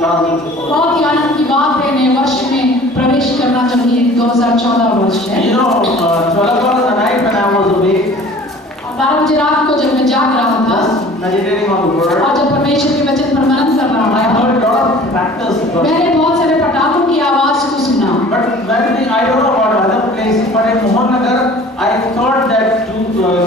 2014. बहुत ही आनंद की बात है नए वर्ष में प्रवेश करना जब ये 2014 वर्ष है। 12 hours a night when I was awake, 12 बजे रात को जब मैं जाग रहा था meditating on the word, और जब परमेश्वर के वचन पर मनन कर रहा I था, heard a lot of tractors. मैंने बहुत सारे पटाखों की आवाज को सुना। But I don't know about other places, but in Mohannagar, I thought that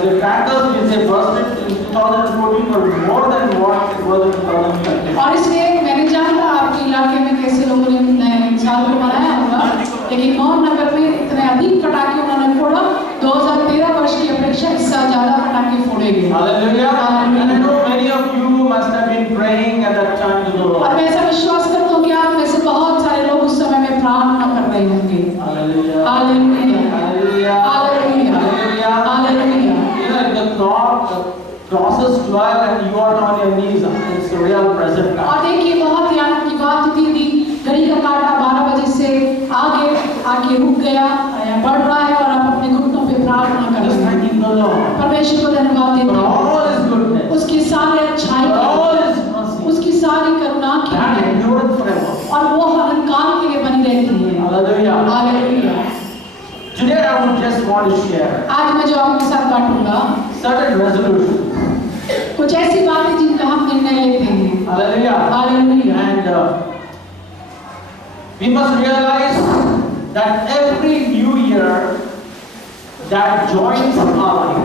the tractors which they bursted in 2014 were more than what it was in 2013. और इसलिए मैंने जानता आपके इलाके में कैसे लोगों ने नए साल को मनाया होगा, लेकिन मोहन नगर में इतने अधिक पटाखे उन्होंने फोड़ा। 2013 वर्ष की अपेक्षा इससे ज्यादा पटाखे फोड़े गए। Hallelujah. And I know many of you must have been praying at that time to the Lord. और मैं ऐसा विश्वास करता हूँ कि आप में से बहुत सारे लोग उस समय में प्रार्थना कर रहे होंगे। Hallelujah. Hallelujah, Hallelujah. Hallelujah, Hallelujah. Hallelujah. You know, if the clock crosses 12 and you are on your knees, it's a real present time. और देखिए बहुत ही आनंद की बात थी दी, घड़ी का कांटा 12 बजे से आगे रुक गया या बढ़ रहा है और आप अपने घुटनों पे प्रार्थना कर Just रहे हैं। thanking the Lord परमेश्वर को धन्यवाद देते for हैं, all His goodness, उसकी सारी अच्छाई for के all लिए, His mercy, उसकी सारी करुणा के that लिए, endureth forever. और वो अनंतकाल के लिए बनी रहती है। Hallelujah. Hallelujah. Today I would just want to share आज मैं जो आपके साथ बांटूंगा certain resolutions. कुछ ऐसी बातें जिनका हम निर्णय लेते हैं। Hallelujah. Hallelujah. And we must realize that every new year that joins our life,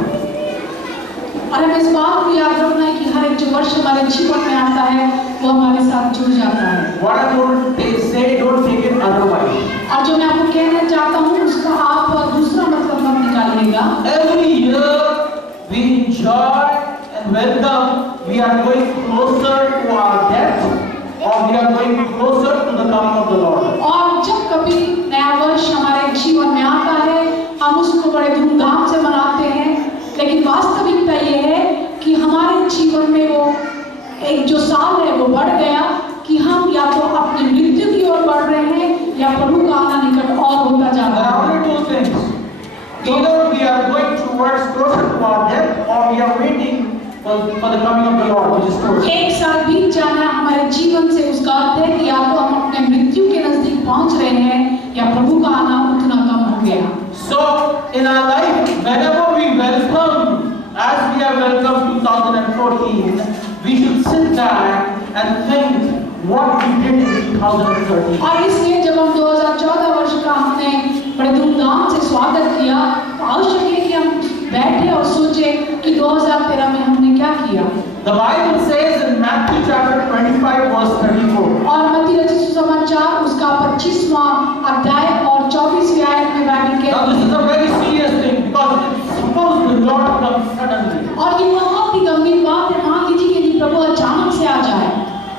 और हमें इस बात को याद रखना है कि हर एक जो वर्ष हमारे जीवन में आता है वो हमारे साथ जुड़ जाता है। what I'm going to say, don't take it otherwise. और जो मैं आपको कहना चाहता हूँ उसका आप दूसरा मतलब मत निकालिएगा। Every year we enjoy and welcome, we are going closer to our death or we are going closer to the coming of the Lord. और जब कभी नया वर्ष हमारे जीवन में आता है हम उसको बड़े धूमधाम से मनाते हैं, लेकिन वास्तविकता ये है कि हमारे जीवन में वो एक जो साल है वो बढ़ गया कि हम या तो अपनी मृत्यु की ओर बढ़ रहे हैं या प्रभु का आना निकट और होता जा There रहा are है। only two things. Either we are going towards closer to our death or we are waiting for the coming of the Lord, which is closer. एक साल बीत जाना हमारे जीवन से उसका अर्थ है कि या तो हम अपने मृत्यु के नजदीक पहुंच रहे हैं या प्रभु का आना उतना कम हो गया। So, in our life, whenever we welcome, as we have welcomed 2014, we should sit back and think what we did in 2013. और इसलिए जब हम 2014 वर्ष का हमने बड़े धूमधाम से स्वागत किया तो आवश्यक है कि हम बैठे और सोचे कि 2013 में हमने क्या किया। The Bible says in Matthew chapter 25 verse 34. और मत्ती रचित सुसमाचार उसका 25वां अध्याय और 24वीं आयत में बाइबल Now कहती this is है। a very serious thing because suppose the Lord comes suddenly. और ये बहुत ही गंभीर बात है, मान लीजिए कि यदि प्रभु अचानक से आ जाए।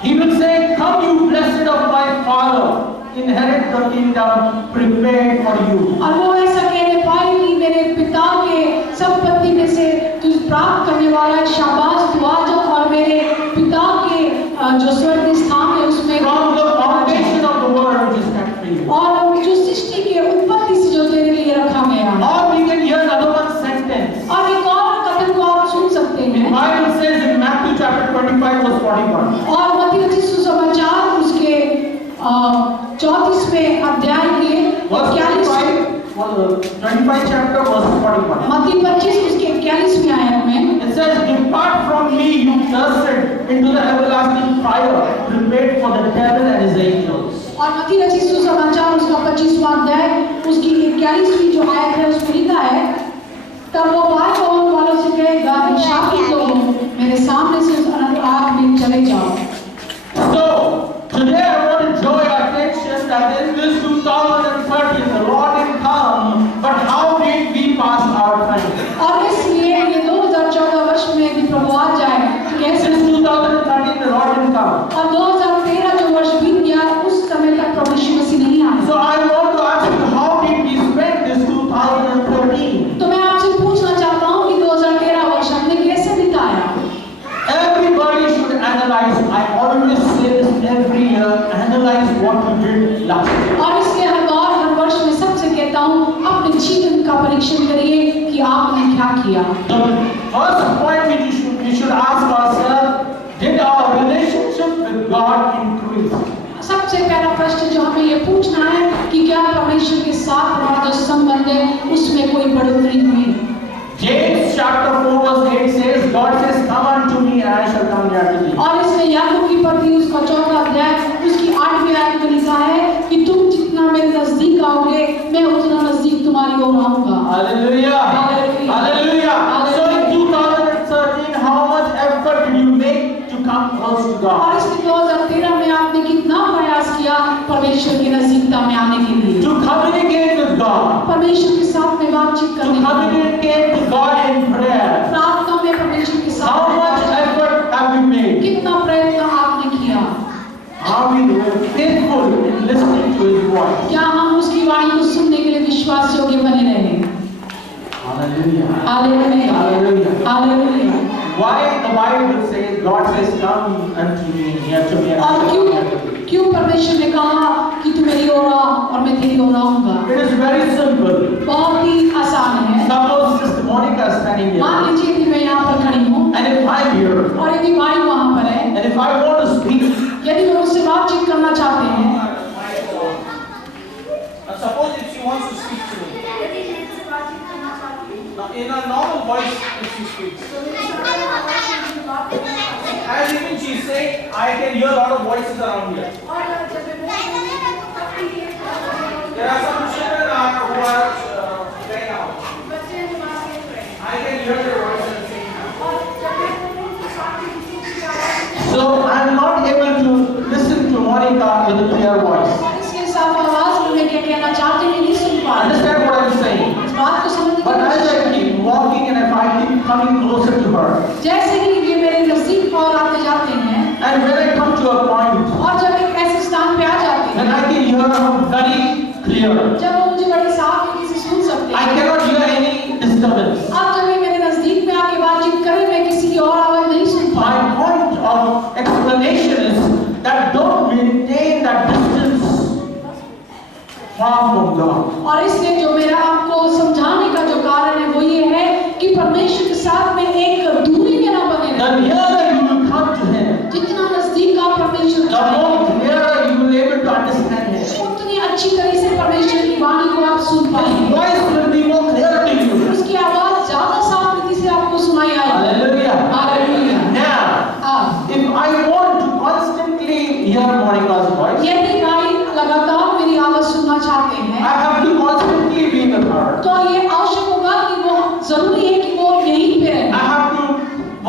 He will say, "Come, you blessed of my Father, inherit the kingdom prepared for you." और वो ऐसा कहने पाए कि मेरे पिता के संपत्ति में से तू प्राप्त करने वाला है, शाबाश तू आ जा और मेरे पिता के जो स्वर्ग स्थान है उसमें From the foundation of the world which is kept for you. और जो सृष्टि के उत्पत्ति से जो तेरे लिए रखा गया है। Or we can hear another one sentence. और एक और कथन को आप सुन सकते The हैं। Bible says in Matthew chapter 25 verse 41. और मत्ती रचित सुसमाचार उसके 34वें अध्याय के 25 chapter verse 41. मत्ती 25 उसके 41वें आयत में It says, "Depart from me, you cursed, into the everlasting fire prepared for the devil and his angels." और मत्ती रचित सुसमाचार उसका 25वां अध्याय उसकी 41वीं जो आयत है उसमें लिखा है, तब वो बाहर भवन वालों से कहेगा, शापित लोगों मेरे सामने से उस अनंत आग में चले जाओ। So, today I want to draw your attention that in this 2013, the Lord did come, but how did we pass our time? और इसलिए ये 2014 वर्ष में भी प्रभु आ जाए तो कैसे। Since 2013, the Lord didn't come. और 2013 जो वर्ष बीत गया उस समय तक प्रभु यीशु मसीह नहीं आया। So I want to ask you, how did we spend this 2013? तो मैं आपसे पूछना चाहता हूँ कि 2013 वर्ष हमने कैसे बिताया। Everybody should analyze. I always say this every year. Analyze what you did last year. और इसलिए हर बार हर वर्ष में सबसे कहता हूँ अपने जीवन का परीक्षण करिए कि आपने क्या किया। The first point we should ask ourselves: did our relationship with God increase? पूछना है कि क्या परमेश्वर के साथ हमारा जो संबंध है उसमें कोई बढ़ोतरी हुई। James chapter 4 verse 8 says, God says, come unto me and I shall come near to thee. और इसमें याकूब की पत्री उसका 4वां अध्याय उसकी 8वीं आयत में लिखा है कि तुम जितना मेरे नजदीक आओगे मैं उतना नजदीक तुम्हारी ओर आऊंगा। Hallelujah. Hallelujah. So in 2013, how much effort did you make to come close to God? और इसके 2013 में आपने कितना प्रयास किया परमेश्वर की नजदीकता में आने के लिए, To communicate with God. परमेश्वर के साथ में बातचीत To करने के लिए, communicate with God in prayer. प्रार्थना में परमेश्वर के साथ How में much बातचीत, effort have you made? कितना प्रयत्न आपने किया। Are we faithful in listening to His voice? क्या हम उसकी वाणी को सुनने के लिए विश्वास योग्य बने रहे। Hallelujah. Hallelujah, Hallelujah. Hallelujah. Why the Bible says, God says, come unto me, near to me, and I और shall come near to thee. क्यों परमेश्वर ने कहा कि तू मेरी ओर आ और मैं तेरी ओर आऊंगा। It is very simple. बहुत ही आसान है। Suppose Sister Monica is standing मान here, लीजिए कि मैं यहाँ पर खड़ी हूँ and if I'm here, और यदि भाई वहाँ पर है, and if I want to speak, यदि वो उससे बातचीत करना चाहते हैं, suppose if she wants to speak to me, in a normal voice, if she speaks, as even she say, I can hear a lot of voices around here. There are some children who are playing out. I can hear their voices at the same time. So I'm not able to listen to Monica with a clear voice. इसके साथ आवाज में मैं क्या कहना चाहती हूँ नहीं सुन पा रही। Understand what I'm saying? इस बात को समझने की But as कोशिश I keep walking and if I keep coming closer to her, जैसे कि ये मेरे नजदीक और आते जाते हैं and when I come to a point, और जब एक ऐसे स्थान पे आ जाते then हैं I can hear her very clear. जब वो मुझे बड़ी साफ से सुन सकते I हैं। cannot hear any disturbance. अब जब ये मेरे नजदीक में आके बातचीत करे मैं किसी की और आवाज नहीं सुन पा My point of explanation is that don't maintain that distance far from God. और इसलिए जो मेरा आपको समझाने का जो कारण है वो ये है कि परमेश्वर के साथ में एक दूरी में ना बने The रहें। nearer you will come to Him, जितना नजदीक आप परमेश्वर the के more clearer you will be able to understand Him. उतनी अच्छी तरह से परमेश्वर की वाणी को आप सुन His पाएंगे। voice will be more clear to you. उसकी आवाज ज्यादा साफ रीति से आपको सुनाई आएगी। Hallelujah. Hallelujah. Now, if I want to constantly hear Monica's voice, यदि भाई लगातार मेरी आवाज सुनना चाहते I हैं have to constantly be with her. तो ये आवश्यक होगा कि वो जरूरी है कि वो यहीं पे I रहे, have to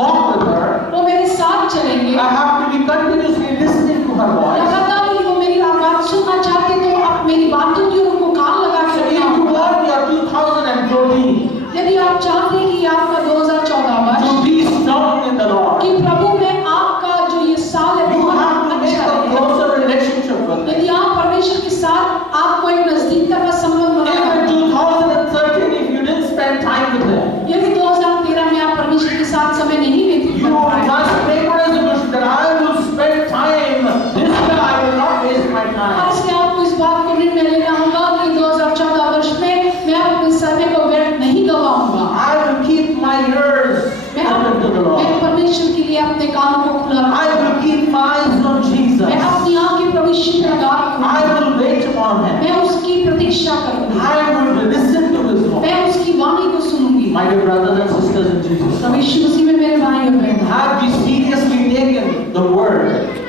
walk with her. वो मेरे साथ चलेंगे। I have to be continuously listening to her voice. लगातार यदि वो मेरी आवाज सुनना चाहते तो आप मेरी बातों की उनको कान लगा So के if रखना you होगा। want your 2014 यदि आप चाहते हैं कि आपका 2014 वर्ष to be strong in the Lord, कि प्रभु में आपका जो ये साल है you बहुत have to make अच्छा a रहे। closer relationship with Him. यदि आप परमेश्वर के साथ आपको एक नजदीकता का संबंध If banana, in 2013, if you didn't spend time with Him, यदि 2013 में आप परमेश्वर के साथ समय नहीं व्यतीत you कर पाए, must make a resolution that I will spend time. This year I will not waste my और time. इसलिए आपको इस बात को निर्णय लेना होगा कि 2014 वर्ष में मैं अपने समय को व्यर्थ नहीं गवाऊंगा। I will keep my ears open to the मैं Lord. परमेश्वर के लिए अपने कानों को खुला I रखूंगा। will keep my eyes on Jesus. मैं अपनी आंखें प्रभु यीशु पे लगा रखूंगा। I will wait upon Him. मैं उसकी प्रतीक्षा करूंगी। I will listen to His voice. मैं उसकी वाणी को सुनूंगी। My dear brothers and sisters in Jesus, प्रभु यीशु मसीह में मेरे भाई और बहन, have we seriously taken the word?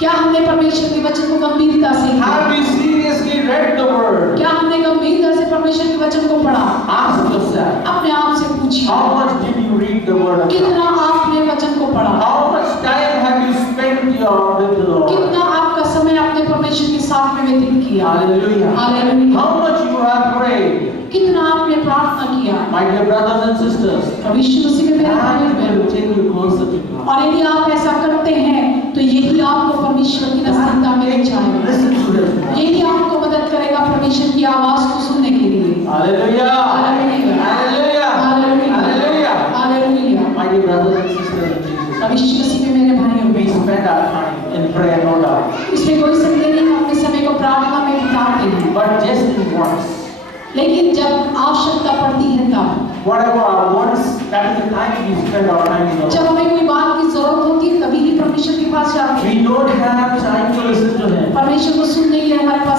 क्या हमने परमेश्वर के वचन को गंभीरता से लिया? Have we seriously read the word? क्या हमने गंभीरता से परमेश्वर के वचन को पढ़ा? Ask yourself, अपने आप से पूछिए, how much did you read the word of God? कितना आपने वचन को पढ़ा? How much time have you spent with the Lord? कितना आपका समय आपने परमेश्वर के साथ में व्यतीत किया? Hallelujah. Hallelujah. How much you have prayed? कितना आपने प्रार्थना किया? My dear brothers and sisters, प्रभु यीशु मसीह में मेरे भाई और that बहन, will take you closer to God. और यदि आप ऐसा करते हैं तो यही आपको परमेश्वर की नजदीकता में ले जाएगा। Listen to His voice. यही आपको मदद करेगा परमेश्वर की आवाज को सुनने के लिए। Hallelujah. Hallelujah. Hallelujah. Hallelujah. Hallelujah. Hallelujah. My dear brothers and sisters in Jesus, प्रभु यीशु मसीह में मेरे भाई और we बहन, spend our time in prayer, no doubt. इसमें कोई संदेह नहीं, हम अपने समय को प्रार्थना में बिताते हैं, But just in once, लेकिन जब आवश्यकता पड़ती है तब, whatever our wants, that is the time we spend our time in the जब Lord. हमें कोई बात की जरूरत होती है तभी ही परमेश्वर के पास जाते हैं। We don't have time to listen to Him. परमेश्वर को सुनने के लिए हमारे पास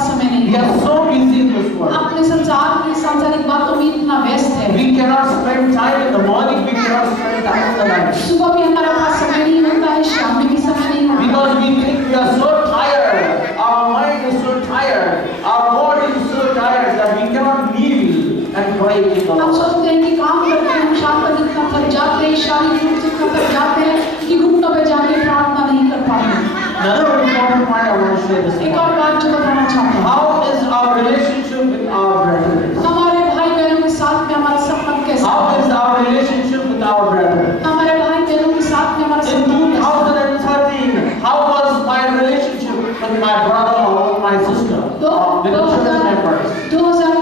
we are so tired, our mind is so tired, our body is so tired that we cannot kneel and pray to the हम Lord. सोचते हैं कि काम करके हम शाम तक इतना थक जाते हैं, शारीरिक रूप से इतना थक जाते हैं कि घुटनों पे जाके प्रार्थना नहीं कर पाते। Another important point I want to share this एक और morning. बात जो बताना चाहता हूँ, How is our relationship with our brethren? हमारे भाई बहनों के साथ में हमारा संबंध कैसा How है? is our relationship with our brethren? हमारे भाई बहनों के साथ में हमारा In संबंध कैसा है? 2013, how was my relationship with my brother or my sister? With the church members? 2013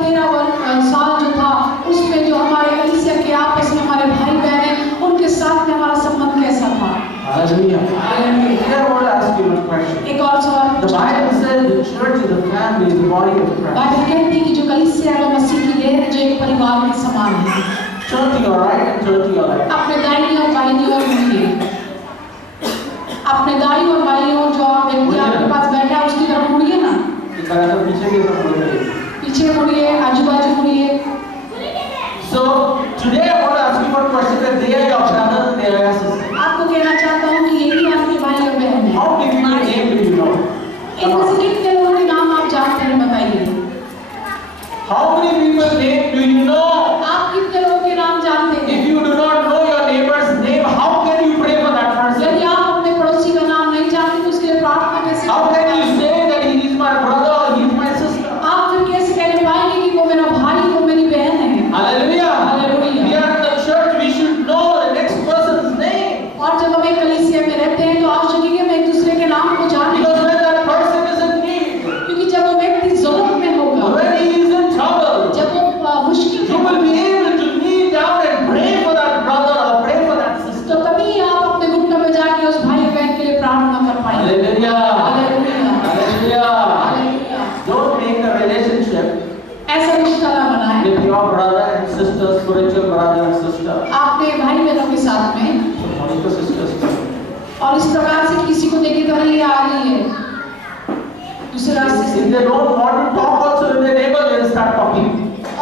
साल जो था उसमें जो हमारे कलीसिया के आपस में हमारे भाई बहन हैं उनके साथ में हमारा संबंध कैसा था? Hallelujah. Here I want to ask you one question. एक और सवाल The पूछना Bible चाहता says the church is the family, is the body of हूं। Christ. बाइबल कहती है कि जो कलीसिया है वो मसीह की देह है जो एक परिवार के समान है। Turn to your right and turn to your left. अपने दाहिनी और बाहिनी ओर मुड़िए। अपने दाई और बाई ओर जो व्यक्ति आपके पास बैठा है उसकी तरफ मुड़िए ना। एक बार ऐसा पीछे की तरफ मुड़िए। पीछे मुड़िए, आजू बाजू मुड़िए। So today I want to ask you one question, that they are your brothers and they are your sisters. आपको कहना चाहता हूँ कि यही आपके भाई और बहन है। How many people name do you know? इनमें से कितने लोगों के नाम आप जानते हैं बताइए। How many people name do you know? आप कितने लोगों के नाम जानते हैं? If you do not know your neighbor's name, how can you pray for that person? यदि आप अपने पड़ोसी का नाम नहीं जानते तो उसके लिए प्रार्थना कैसे How करें? can you say that he is my brother or he is my sister? आप फिर कैसे कहने पाएंगे कि वो मेरा भाई वो मेरी बहन है? Hallelujah. Hallelujah. We are in the church, we should know the next person's name. और जब हम एक कलीसिया में रहते हैं तो आवश्यक है कि हम एक दूसरे के नाम को जानें, Because when that person is in need, क्योंकि जब वो व्यक्ति जरूरत में होगा, when he is in trouble, जब वो मुश्किल you में will होगा, be able to kneel down and pray for that brother or pray for that तो sister. तभी आप अपने घुटनों में जाके उस भाई बहन के लिए प्रार्थना कर पाएंगे। Hallelujah. Hallelujah. Hallelujah. Hallelujah. Don't make a relationship ऐसा रिश्ता ना बनाएं with your brother and sister, spiritual brother and sister. आपके भाई बहनों के साथ में, Spiritual sisters. और इस प्रकार से किसी को देखे तो ये आ रही है दूसरे रास्ते से। If they don't want to talk also with their neighbor, they'll start talking.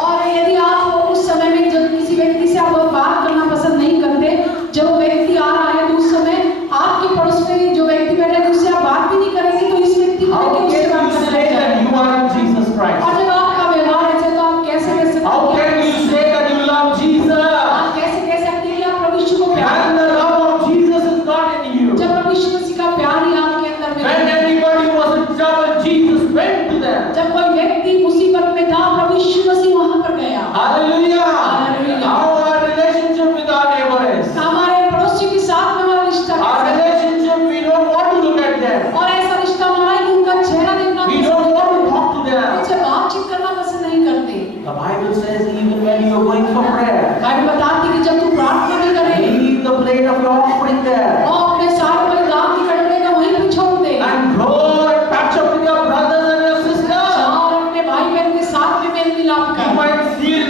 और यदि आप उस समय में जब किसी व्यक्ति से आप बात करना पसंद नहीं करते, जब वो व्यक्ति आ रहा है तो उस समय आपके पड़ोस में जो व्यक्ति बैठा है उससे आप बात भी नहीं करेंगे तो इस व्यक्ति को How देख के can उससे बात you करना say that चाहिए। you are in Jesus Christ? और जब आपका व्यवहार ऐसे तो आप कैसे कह सकते How हैं can you say that you love Jesus? आप कैसे कह सकते हैं कि आप प्रभु यीशु को प्यार And the love of Jesus is not in you. जब प्रभु यीशु मसीह का प्यार ही आपके अंदर में When है। anybody was in trouble, Jesus went to them. जब कोई व्यक्ति मुसीबत में था प्रभु यीशु मसीह वहां पर गया। Hallelujah. Hallelujah. How our relationship with our neighbor is. हमारे पड़ोसी के साथ में हमारा रिश्ता Our कैसा है? relationship, we don't want to look at them. और ऐसा रिश्ता हमारा है कि उनका चेहरा देखना We पसंद don't नहीं want to करते, talk to them. उनसे बातचीत करना पसंद नहीं करते। The Bible says even when you are going for prayer, Bible बताती है कि जब तू प्रार्थना भी करे leave the plate of your offering there और अपने सारे बलिदान के कटोरे को वहीं पे छोड़ दे and go and patch up with your brothers and your sisters. और अपने भाई बहन के साथ में मेल मिलाप You कर। might feel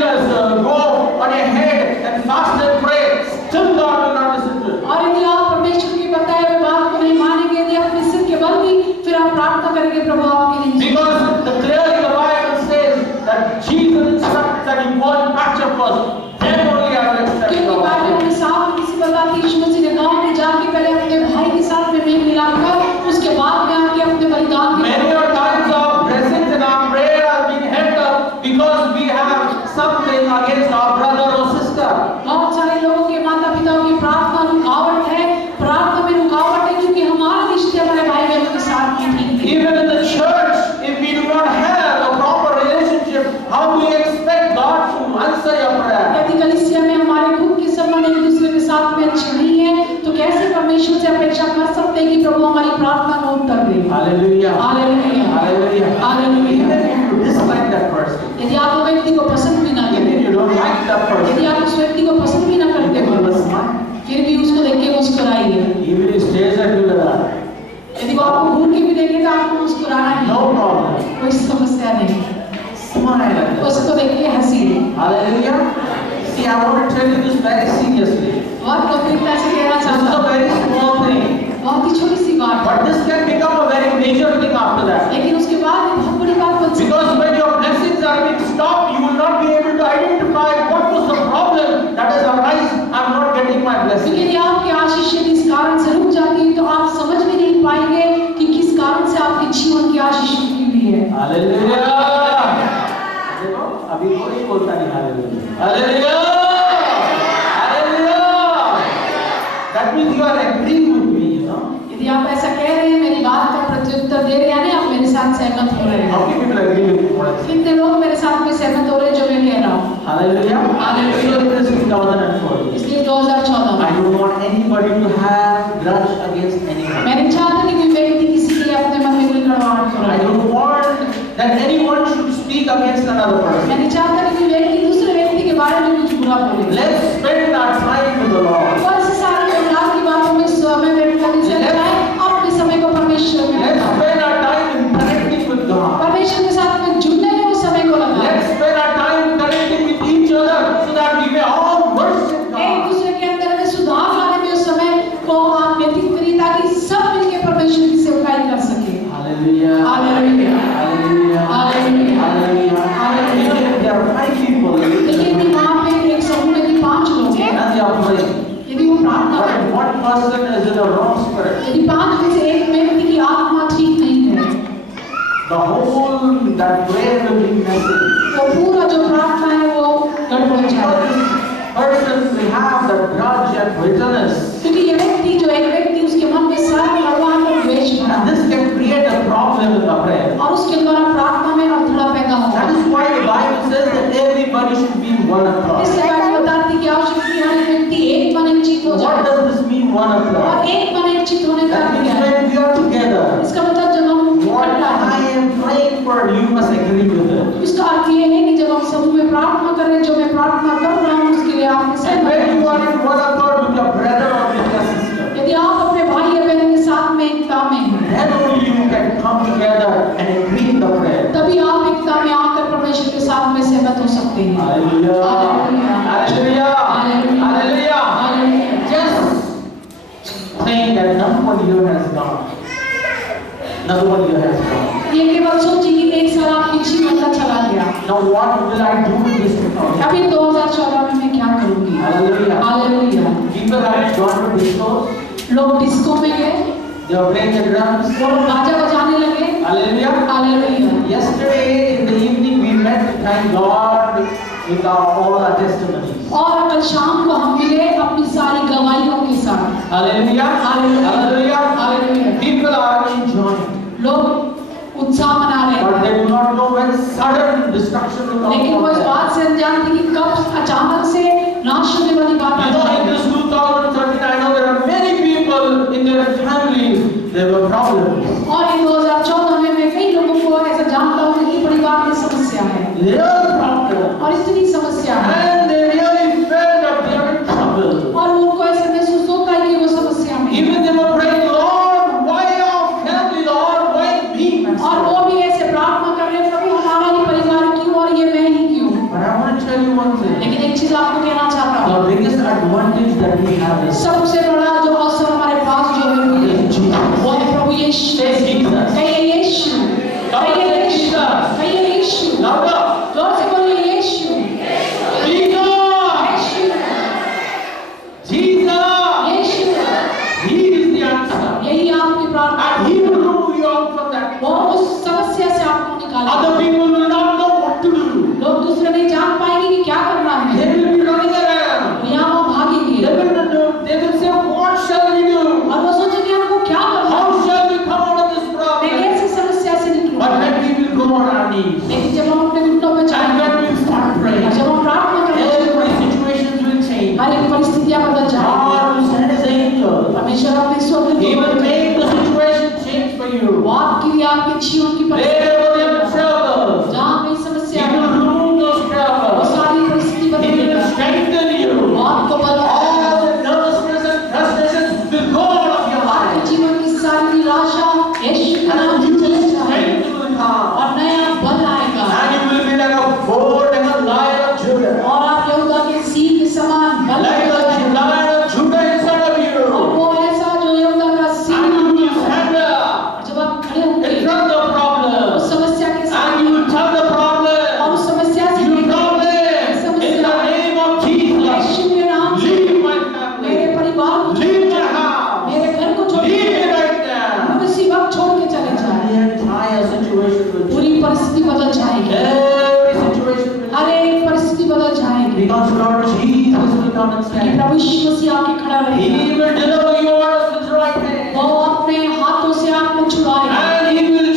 go on your head and fast and pray. Still God will not listen to it. और यदि आप परमेश्वर की बताए हुए बात को नहीं मानेंगे, यदि अपने सिर के बल भी फिर आप प्रार्थना करेंगे प्रभु आपके लिए। Because clearly the Bible says that Jesus instructed that you go and patch up first. Then only I will accept क्योंकि your बाइबल offering. में साफ किसी बताती है यीशु मसीह ने गांव में जाके पहले अपने भाई के साथ में मेल मिलाप कर उसके बाद में आके अपने बलिदान के Many are times our blessings and our prayer are being held up because we have something against our brother or sister. बहुत सारे लोगों के माता पिता की प्रार्थना रुकावट है, प्रार्थना में रुकावट है क्योंकि हमारे रिश्ते हमारे भाई बहनों के साथ में ठीक है। Even in the church, if we do not have a proper relationship, how do you expect God to answer your prayer? यदि कलीसिया में हमारे खुद के संबंध एक दूसरे के साथ में अच्छे नहीं है तो कैसे परमेश्वर से अपेक्षा कर सकते हैं कि प्रभु हमारी प्रार्थना को उत्तर दे। Hallelujah. Hallelujah. Hallelujah. Hallelujah. Even if you dislike that person, यदि आप वो व्यक्ति को पसंद भी ना even करें, if you don't like that person, यदि आप उस व्यक्ति को पसंद भी ना करते you हो will smile. फिर भी उसको देख के मुस्कुराइए। Even if he stares at you like that, यदि वो आपको घूर के भी देखेगा आपको मुस्कुराना ही no है, problem. कोई समस्या नहीं। Smile at them. उसको देख के हंसिए। Hallelujah. See, I want to tell you this very seriously. बहुत गंभीरता से कहना This is चाहता a हूँ, very small thing, बहुत ही छोटी सी बात है, but this can become a very major thing after that. लेकिन उसके बाद ये बहुत बड़ी बात बन सकती है। Because when your blessings are being stopped, you will not be able to identify what was the problem that has arisen. I'm not getting my क्योंकि blessing. यदि आपकी आशीष यदि इस कारण से रुक जाती है तो आप समझ भी नहीं पाएंगे कि किस हालेलुया। देखो अभी कोई बोलता नहीं hallelujah. Hallelujah. Hallelujah. That means you are agreeing with me, you know. यदि आप ऐसा कह रहे हैं, मेरी बात का प्रत्युत्तर दे रहे हैं, यानी आप मेरे साथ सहमत हो रहे How हैं। many people agree with me? कितने लोग मेरे साथ में सहमत हो रहे हैं जो मैं कह रहा हूँ? Hallelujah. Hallelujah. So this is 2004. इसलिए 2014 I में don't want anybody to have grudge against anyone. मैं नहीं चाहता कि कोई व्यक्ति किसी के लिए अपने मन में कोई कड़वाहट I करे। don't want that anyone should speak against another person. मैं नहीं चाहता कि कोई व्यक्ति दूसरे व्यक्ति के बारे में कुछ बुरा बोले। Let's spend our time with the Lord. और इस सारे परिवार की बातों में समय व्यक्त करने से अच्छा है अपने समय को परमेश्वर में Let's लगाओ। spend our time in connecting with God. परमेश्वर के साथ में जुड़ने में उस समय को लगाओ। Let's spend our time connecting with each other so that we may all worship एक God. दूसरे के अंदर में सुधार लाने में उस समय को आप व्यतीत करिए ताकि सब मिलकर परमेश्वर की सेवकाई कर सके। Hallelujah. Hallelujah. Hallelujah. Hallelujah. Hallelujah. Hallelujah. If there are 5 people देखिए यदि वहाँ पे एक समूह में यदि 5 लोग हैं, and they are praying, यदि वो प्रार्थना but करें, if one person is in a wrong spirit, यदि 5 में से एक व्यक्ति की आत्मा ठीक नहीं है, the whole that prayer will be messy. तो पूरा जो प्रार्थना है वो गड़बड़ हो जाएगा। Person will have the grudge and bitterness, क्योंकि ये व्यक्ति जो एक व्यक्ति उसके मन में सारा कड़वाहट और द्वेष भरा and this can create a problem in the prayer. और उसके द्वारा प्रार्थना में अड़थड़ा पैदा होगा। That is why the Bible says that everybody should be in one accord. इसलिए बाइबल बताती है कि आवश्यक है कि हर एक व्यक्ति एक मन एक चित्त हो What जाए। does this mean, one accord? और एक मन एक चित्त होने का That अर्थ means क्या है? when we are together, इसका मतलब जब हम what इकट्ठा I हैं, am praying for, you must agree with it. इसका अर्थ ये है कि जब हम समूह में प्रार्थना करें, जो मैं प्रार्थना कर रहा हूँ उसके लिए आपके And सहमत when you हों। are in one accord with your brother or with your sister, यदि आप अपने भाई या बहन के साथ में एकता में हैं, then only you can come together and agree in the prayer. तभी आप एकता में आकर परमेश्वर के साथ में सहमत हो सकते हैं। Hallelujah. Hallelujah. Hallelujah. Hallelujah. Hallelujah. Hallelujah. Just saying that number one year has gone. Another one year has gone. ये केवल सोचिए कि एक साल आपके जीवन का चला गया। Now what will I do with this 2000? अभी 2014 में मैं क्या करूंगी? Hallelujah. Hallelujah. People have gone to discos. लोग डिस्को में गए, They are playing the drums. वो बाजा बजाने लगे। Hallelujah. Hallelujah. Yesterday in the evening we met to thank God with all our testimonies. और कल शाम को हम मिले अपनी सारी गवाहियों के साथ। Hallelujah. Hallelujah. Hallelujah. Hallelujah. People are enjoying. लोग उत्साह मना रहे But हैं, they do not know when sudden destruction will come. लेकिन वो इस बात से अनजान थे कि कब अचानक से नाश होने वाली बात आ You know, in जाएगी। this 2013, I know there are many people in their families, there were problems. और इन 2014 में मैं कई लोगों को ऐसा जानता हूँ कि परिवार में समस्या है Real problems. और इतनी समस्या है And they really felt that they are in trouble. और उनको ऐसा महसूस होता है कि वो समस्या में हैं। Even they were praying, Lord, why our family, Lord, why me? और वो भी ऐसे प्रार्थना कर रहे हैं, प्रभु हमारा ही परिवार क्यों और ये मैं ही क्यों। But I want to tell you one thing. लेकिन एक चीज आपको कहना चाहता हूँ, The biggest advantage that we have is सबसे बड़ा जो अवसर हमारे पास जो है वो ये है, Jesus. वो है प्रभु यीशु। Say Jesus. कहिए यीशु, कहिए यीशु, कहिए यीशु, Louder. जोर से बोलिए यीशु, Jesus. Yeshu, Jesus. Yeshu. He is the answer. यही आपकी प्रार्थना, And He will remove you out from that. वो उस समस्या से आपको निकालेगा। Other people will not know what to do. लोग दूसरे नहीं जान पाएंगे कि क्या करना है, They will be running around. यहाँ वो भागेंगे They will say, what shall we do? और वो सोचेंगे हमको क्या करना है, How shall we come out of this मैं problem? कैसे समस्या से निकलूं। But when we will go on our knees, लेकिन जब हम अपने घुटनों पे and जाएंगे when we will start praying, और जब हम प्रार्थना करेंगे, every situations will change. हर एक परिस्थितियां बदल जाएंगी। God will send His angels. परमेश्वर अपने स्वर्ग He will make the situation change for you. वो आपके लिए आपके जीवन की परिस्थिति, Wherever there are troubles, जहाँ कई He समस्या will है, remove those वो troubles. सारी परिस्थिति He will बदलेगा, strengthen you. वो आपको बल All the nervousness and frustrations will go out of your आपके life. जीवन की सारी निराशा यीशु के नाम And से you चली will जाएगी strength will come. और नया बल आएगा And you will be like a bold and a lion of Judah. और आप यहूदा के सिंह के समान बल Like हो a जाएंगे। lion of Judah inside of और you. वो ऐसा जो यहूदा का Singh And you will stand up जब आप खड़े होंगे in front of उस problems. come and कि stand. प्रभु यीशु मसीह आके खड़ा रहेगा। He will deliver you out of his right hand. वो अपने हाथों से आपको छुड़ाएगा And he will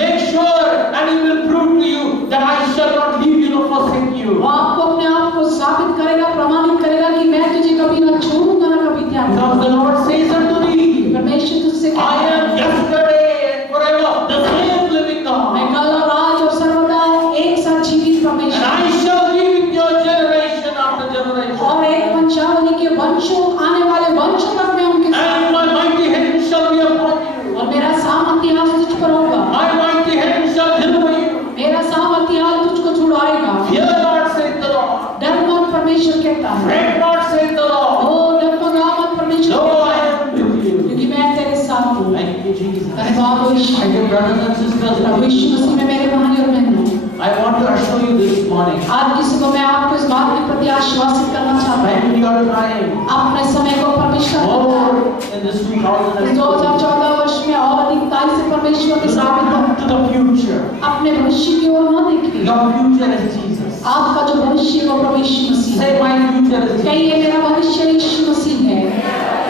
make sure and he will prove to you that I shall not leave you nor forsake you. वो आपको अपने आप को साबित करेगा, प्रमाणित करेगा कि मैं तुझे कभी न छोड़ूंगा न कभी त्याग Because the Lord says unto thee, परमेश्वर तुझसे I कहता am है, yesterday and forever the same living मैं God. कल और आज और सर्वदा एक साथ जीवित And परमेश्वर I shall be with your generation after generation. और एक वंशावली के वंशों आने वाले वंशों तक मैं उनके साथ And my mighty hand shall be upon you. और मेरा सामर्थ्य हाथ तुझ पर होगा, My mighty hand shall deliver you. मेरा सामर्थ्य हाथ तुझको छुड़ाएगा। Fear not, saith the Lord. डर मत परमेश्वर कहता है, Fret not, saith the Lord. ओ डरमगा मत परमेश्वर Lo, कहता I है, am with you. क्योंकि मैं तेरे साथ हूँ। Thank you, Jesus. धन्यवाद हो यीशु। My dear brothers and sisters, प्रभु यीशु मसीह में मेरे भाई और बहनों, I want to assure you this morning, आज की सुबह मैं आपको इस बात के प्रति आश्वासित करना चाहता हूँ, when you are trying अपने समय को परमेश्वर more in this 2014, 2014 वर्ष में और अधिकताई से परमेश्वर के साबित हो, to the future. अपने भविष्य की ओर न देखिए। Your future is Jesus. आपका जो भविष्य है वो प्रभु यीशु मसीह Say, है। my future is Jesus. कहिए मेरा भविष्य यीशु मसीह है,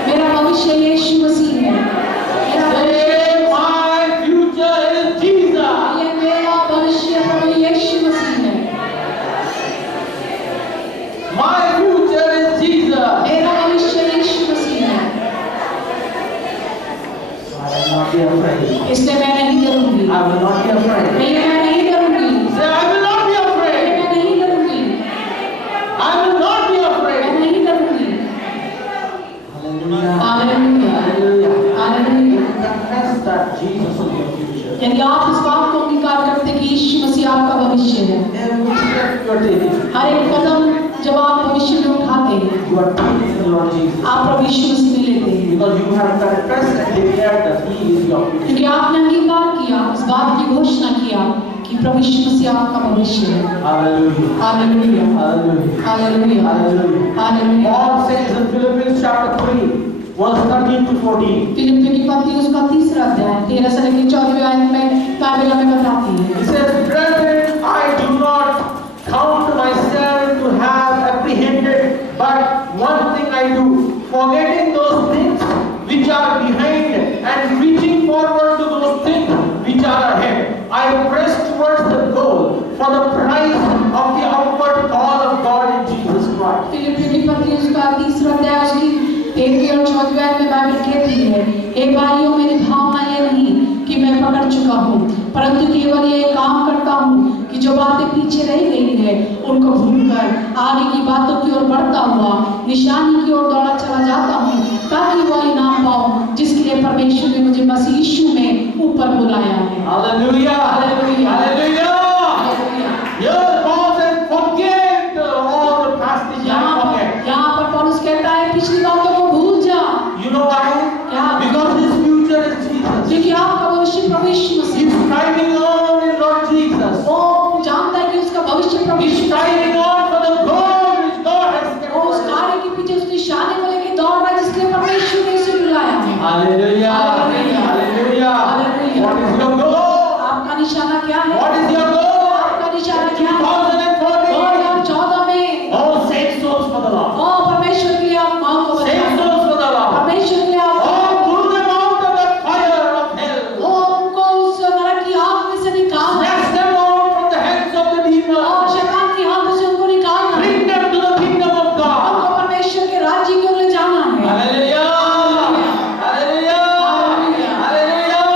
मेरा भविष्य यीशु मसीह है, मेरा भविष्य Say, my future is Jesus. ये मेरा भविष्य प्रभु यीशु मसीह है, My future is Jesus. मेरा भविष्य यीशु मसीह है। I will not be afraid. इसलिए मैं नहीं डरूंगी, I will not be afraid. कहिए मैं नहीं डरूंगी, Say, I will not be कहिए afraid. मैं नहीं डरूंगी, I will not be मैं afraid. नहीं डरूंगी। Hallelujah. Hallelujah, Hallelujah. Hallelujah. Confess that Jesus is your future. यदि आप इस बात को अंगीकार करते हैं कि यीशु मसीह आपका भविष्य है, Every step you are taking, हर एक कदम जब आप भविष्य में उठाते हैं, you are taking the Lord Jesus. आप प्रभु यीशु मसीह में लेते हैं, Because you have confessed and declared that He is your future. क्योंकि आपने अंगीकार किया, इस बात की घोषणा किया कि प्रभु यीशु मसीह आपका भविष्य है। Hallelujah. Hallelujah, Hallelujah. Hallelujah, Hallelujah. Hallelujah. Paul says in Philippians chapter 3, verse 13 to 14. फिलिप्पियों की पत्री उसका 3रा अध्याय 13 से लेकर 14वें आयत में बाइबल हमें बताती है। He says, brethren, I do not count myself to have apprehended, but one thing I do, forgetting those things which are behind and reaching forward to those things which are ahead. I press towards the goal for the prize of the upward call of God in Jesus Christ. फिलिप्पियों की पत्री उसका 3रा अध्याय उसकी 13वीं और 14वीं आयत में Bible कहती है, हे भाइयों, मेरी भावना ये नहीं कि मैं पकड़ चुका हूँ, परंतु केवल ये काम करता हूँ कि जो बातें पीछे रह गई है उनको भूलकर आगे की बातों की ओर बढ़ता हुआ निशानी की ओर दौड़ा चला जाता हूँ, ताकि वो इनाम पाऊँ जिसके लिए परमेश्वर ने मुझे मसीह यीशु में ऊपर बुलाया है। Hallelujah! Hallelujah. Hallelujah! Hallelujah. Here Paul said, forget all the past things. यहाँ पर पौलुस कहता है पिछली बातों को भूल जा, You know why? क्या? Because his future is Jesus. क्योंकि आपका भविष्य प्रभु यीशु मसीह He's striving on in Lord Jesus. वो जानता है कि उसका भविष्य प्रभु He's Yeshu Masih striving on for the goal which God has set वो उस for him. कार्य के पीछे उस निशाने को लेकर दौड़ रहा है जिसके लिए परमेश्वर ने उसे बुलाया है। Hallelujah. Hallelujah. Hallelujah. Hallelujah. What is your goal? आपका निशाना क्या है? What is your goal? आपका निशाना क्या है? 2014. 2014 में Oh, save souls for the Lord. ओ परमेश्वर के लिए आप माँ को Save बचाएं। souls for the Lord. परमेश्वर के लिए आप Oh, pull them out of that fire of hell. ओ उनको उस नरक की आग में से निकालना Snatch them out from the hands of the और demons. शैतान की हाथों से उनको निकालना है। Bring them to the kingdom of उनको God. परमेश्वर के राज्य की ओर ले जाना है। Hallelujah. Hallelujah. Hallelujah.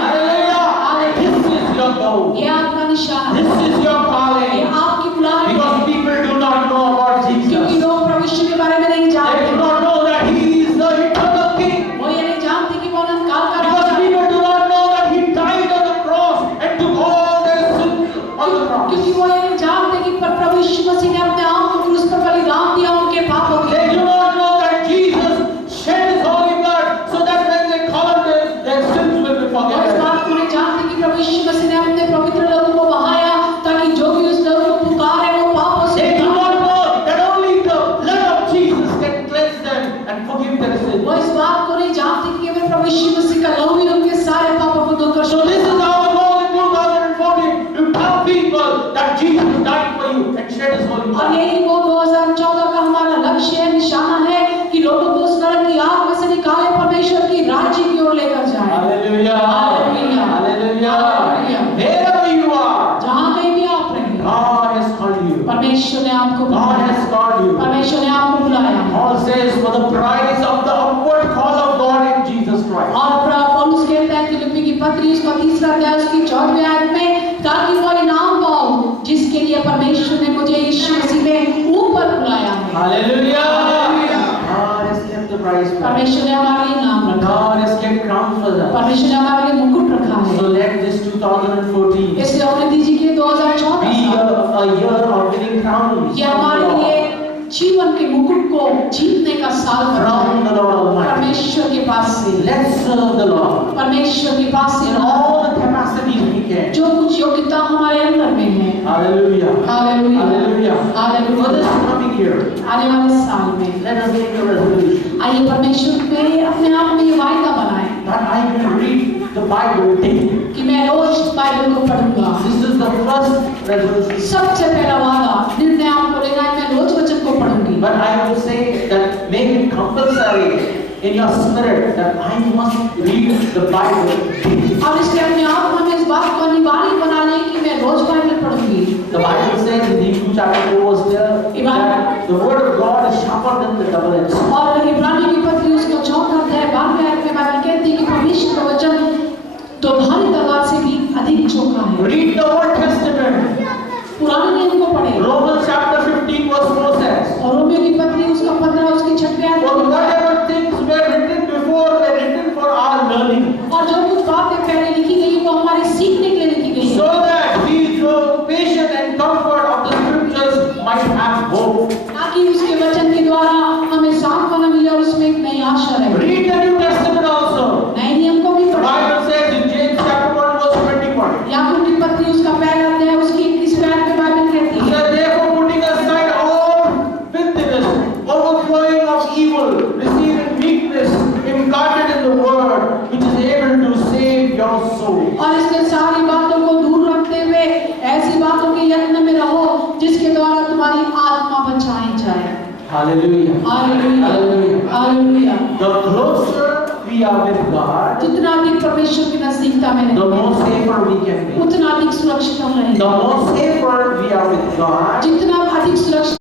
Hallelujah. This is your goal. ये आपका निशाना This है, is your ये calling. आपकी बुलाहट है, Because people do not know about क्योंकि Jesus. लोग प्रभु यीशु के बारे में नहीं They जानते, do not know that He is the eternal King. वो ये नहीं जानते कि वो अनंत काल का Because राजा है, people do not know that He died on the cross and took all their sins on the cross. क्योंकि वो ये नहीं जानते कि प्रभु यीशु मसीह ने अपने आप को क्रूस पर बलिदान दिया उनके पापों के They लिए। do not know that Jesus shed His holy blood so that when they call on Him, their sins will be और इस forgiven. बात को नहीं जानते कि प्रभु यीशु मसीह ने अपने पवित्र लहू को बहाया ताकि जो भी उस लहू को पुकारे वो पापों से They do not know that only the blood of Jesus can cleanse them and forgive their sins. वो इस बात को नहीं जानते कि केवल प्रभु यीशु मसीह का लहू ही उनके सारे पापों को धोकर So this is our goal in 2014 to tell people that Jesus died for you and shed His holy और blood. यही वो 2014 का हमारा Hallelujah. Wherever you are, जहाँ कहीं भी आप रहे, God has called you. परमेश्वर ने आपको God बुलाया, has called you. परमेश्वर ने आपको बुलाया। Paul says, for the price of the upward call of God in Jesus Christ. और पौलुस कहता है फिलिप्पी की पत्री उसका 3रा अध्याय उसकी 4वीं आयत में, ताकि वो इनाम पाऊं जिसके लिए परमेश्वर ने मुझे यीशु मसीह में ऊपर बुलाया है। Hallelujah. God has kept the price for us. परमेश्वर ने हमारे लिए इनाम रखा, God has kept crowns for us. परमेश्वर ने हमारे लिए मुकुट रखा है। So let this 2014 इसलिए होने दीजिए कि be 2014 a year of winning crowns. ये हमारे लिए जीवन के मुकुट को जीतने का साल बन From the जाए। Lord Almighty. परमेश्वर के पास से, Let's serve the Lord परमेश्वर के पास से in all the capacities we can. जो कुछ योग्यता हमारे अंदर में है। Hallelujah. Hallelujah, Hallelujah. For hallelujah. this coming year, आने वाले साल में let us make a resolution आइए परमेश्वर में अपने आप में ये वायदा बनाएं that I will read the Bible daily. कि मैं रोज बाइबल को पढ़ूंगा। This is the first resolution. सबसे पहला वादा निर्णय आपको लेना है, मैं रोज वचन को पढ़ूंगी। But I will say that make it compulsory in your spirit that I must read the Bible daily. और इसलिए अपने आत्मा में इस बात को अनिवार्य बना लें कि मैं रोज Bible पढ़ूंगी। The Bible says in Hebrews chapter 4 verse 10 that the word of God is sharper than the double-edged sword. और इब्रानियों की पत्री उसका 4वां अध्याय 12वें आयत में बाइबल कहती है कि परमेश्वर का वचन तो भारी तलवार से भी अधिक चौका है। Read the Old Testament. पुराने नियम को पढ़ें। Romans chapter 15 verse 4 says, और रोमियो की पत्री उसका 15 उसकी 6वें आयत for में whatever things were written before were written for our learning, और जो कुछ बातें पहले लिखी गई वो हमारे सीखने के लिए लिखी गई so है, that we through patience and comfort of the scriptures might have hope. ताकि उसके वचन के द्वारा हमें सांत्वना मिले और उसमें एक नई आशा रहे। Read the New Testament also. नए नियम को भी The पढ़ें। Bible says in James chapter 1 verse 21, याकूब की पत्री उसका पहला अध्याय उसकी 21वें आयत में बाइबल कहती it है, says, therefore putting aside all filthiness, overflowing of evil, receiving meekness, imparted in the word, which is able to save your soul. और इसके सारी बातों को दूर रखते हुए ऐसी बातों के यत्न में रहो जिसके द्वारा तुम्हारी आत्मा बचाई जाए। Hallelujah. Hallelujah, Hallelujah. Hallelujah. The closer we are with God, जितना अधिक परमेश्वर की नजदीकता में the रहेंगे, more safer we can be. उतना अधिक सुरक्षित हम रहेंगे। The more safer we are with God, जितना अधिक सुरक्षित